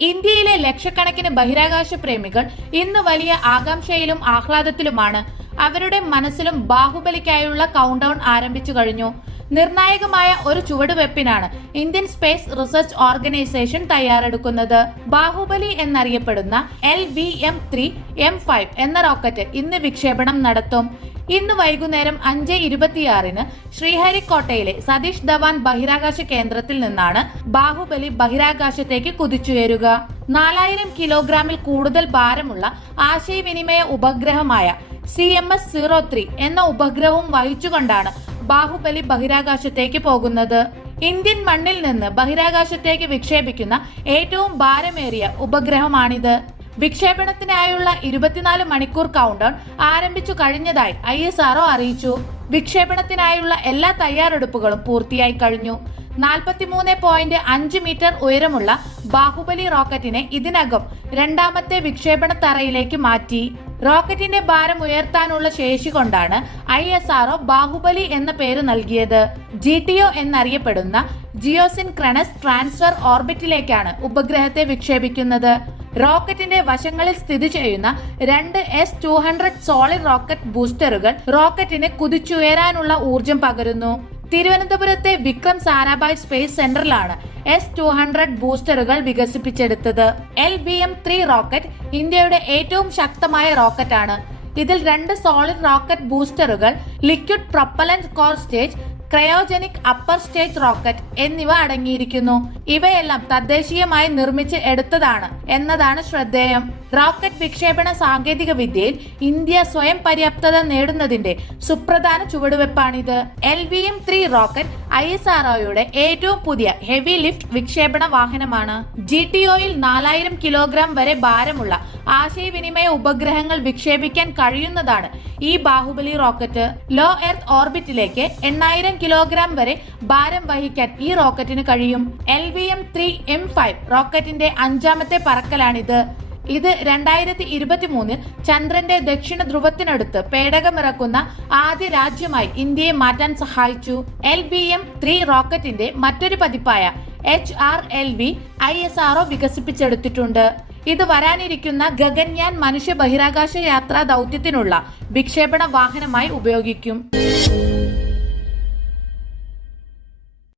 ഇന്ത്യയിലെ ലക്ഷക്കണക്കിന് ബഹിരാകാശ പ്രേമികൾ ഇന്ന് വലിയ ആകാംക്ഷയിലും ആഹ്ലാദത്തിലുമാണ്. അവരുടെ മനസ്സിലും ബാഹുബലിക്കായുള്ള കൗണ്ട് ഡൗൺ ആരംഭിച്ചു കഴിഞ്ഞു. നിർണായകമായ ഒരു ചുവടുവെപ്പിനാണ് ഇന്ത്യൻ സ്പേസ് റിസർച്ച് ഓർഗനൈസേഷൻ തയ്യാറെടുക്കുന്നത്. ബാഹുബലി എന്നറിയപ്പെടുന്ന L V M three M five എന്ന റോക്കറ്റ് ഇന്ന് വിക്ഷേപണം നടത്തും. ഇന്ന് വൈകുന്നേരം അഞ്ച് ഇരുപത്തിയാറിന് ശ്രീഹരിക്കോട്ടയിലെ സതീഷ് ധവാൻ ബഹിരാകാശ കേന്ദ്രത്തിൽ നിന്നാണ് ബാഹുബലി ബഹിരാകാശത്തേക്ക് കുതിച്ചുയരുക. നാലായിരം കിലോഗ്രാമിൽ കൂടുതൽ ഭാരമുള്ള ആശയവിനിമയ ഉപഗ്രഹമായ C M S zero three എന്ന ഉപഗ്രഹവും വഹിച്ചുകൊണ്ടാണ് ബാഹുബലി ബഹിരാകാശത്തേക്ക് പോകുന്നത്. ഇന്ത്യൻ മണ്ണിൽ നിന്ന് ബഹിരാകാശത്തേക്ക് വിക്ഷേപിക്കുന്ന ഏറ്റവും ഭാരമേറിയ ഉപഗ്രഹമാണിത്. വിക്ഷേപണത്തിനായുള്ള ഇരുപത്തിനാല് മണിക്കൂർ കൗണ്ട് ഡൗൺ ആരംഭിച്ചു കഴിഞ്ഞതായി ഐ എസ് ആർഒ അറിയിച്ചു. വിക്ഷേപണത്തിനായുള്ള എല്ലാ തയ്യാറെടുപ്പുകളും പൂർത്തിയായി കഴിഞ്ഞു. നാൽപ്പത്തിമൂന്ന് പോയിന്റ് അഞ്ച് മീറ്റർ ഉയരമുള്ള ബാഹുബലി റോക്കറ്റിനെ ഇതിനകം രണ്ടാമത്തെ വിക്ഷേപണ തറയിലേക്ക് മാറ്റി. റോക്കറ്റിന്റെ ഭാരം ഉയർത്താനുള്ള ശേഷി കൊണ്ടാണ് ഐ എസ് ആർഒ ബാഹുബലി എന്ന പേര് നൽകിയത്. ജി ടി ഒ എന്നറിയപ്പെടുന്ന ജിയോസിൻ ക്രണസ് ട്രാൻസ്ഫർ ഓർബിറ്റിലേക്കാണ് ഉപഗ്രഹത്തെ വിക്ഷേപിക്കുന്നത്. റോക്കറ്റിന്റെ വശങ്ങളിൽ സ്ഥിതി ചെയ്യുന്ന രണ്ട് S two hundred solid rocket ബൂസ്റ്ററുകൾ റോക്കറ്റിന് കുതിച്ചുയരാനുള്ള ഊർജം പകരുന്നു. തിരുവനന്തപുരത്തെ വിക്രം സാരാഭായ് സ്പേസ് സെന്ററിലാണ് എസ് ടു ഹൺഡ്രഡ് ബൂസ്റ്ററുകൾ വികസിപ്പിച്ചെടുത്തത്. L B M three rocket ഇന്ത്യയുടെ ഏറ്റവും ശക്തമായ റോക്കറ്റാണ് ഇതിൽ രണ്ട് solid rocket ബൂസ്റ്ററുകൾ liquid propellant core stage cryogenic upper stage rocket എന്നിവ അടങ്ങിയിരിക്കുന്നു. ഇവയെല്ലാം തദ്ദേശീയമായി നിർമ്മിച്ച് എടുത്തതാണ് എന്നതാണ് ശ്രദ്ധേയം. റോക്കറ്റ് വിക്ഷേപണ സാങ്കേതിക വിദ്യയിൽ ഇന്ത്യ സ്വയം പര്യാപ്തത നേടുന്നതിന്റെ സുപ്രധാന ചുവടുവെപ്പാണിത്. L V M three rocket I S ആർഒയുടെ ഏറ്റവും പുതിയ ഹെവി ലിഫ്റ്റ് വിക്ഷേപണ വാഹനമാണ്. ജി ടി ഒയിൽ നാലായിരം കിലോഗ്രാം വരെ ഭാരമുള്ള ആശയവിനിമയ ഉപഗ്രഹങ്ങൾ വിക്ഷേപിക്കാൻ കഴിയുന്നതാണ്. ഈ ബാഹുബലി റോക്കറ്റ് ലോ എർത്ത് ഓർബിറ്റിലേക്ക് എണ്ണായിരം കിലോഗ്രാം വരെ ഭാരം വഹിക്കാൻ ഈ റോക്കറ്റിന് കഴിയും. L V M three M five റോക്കറ്റിന്റെ അഞ്ചാമത്തെ പറക്കലാണിത്. ഇത് രണ്ടായിരത്തി ഇരുപത്തി മൂന്നിൽ ചന്ദ്രന്റെ ദക്ഷിണ ധ്രുവത്തിനടുത്ത് പേടകമിറക്കുന്ന ആദ്യ രാജ്യമായി ഇന്ത്യയെ മാറ്റാൻ സഹായിച്ചു. എൽ ബി എം ത്രീ റോക്കറ്റിന്റെ മറ്റൊരു പതിപ്പായ H R L V I S R O വികസിപ്പിച്ചെടുത്തിട്ടുണ്ട്. ഇത് വരാനിരിക്കുന്ന ഗഗൻയാൻ മനുഷ്യ ബഹിരാകാശ യാത്രാ ദൗത്യത്തിനുള്ള വിക്ഷേപണ വാഹനമായി ഉപയോഗിക്കും.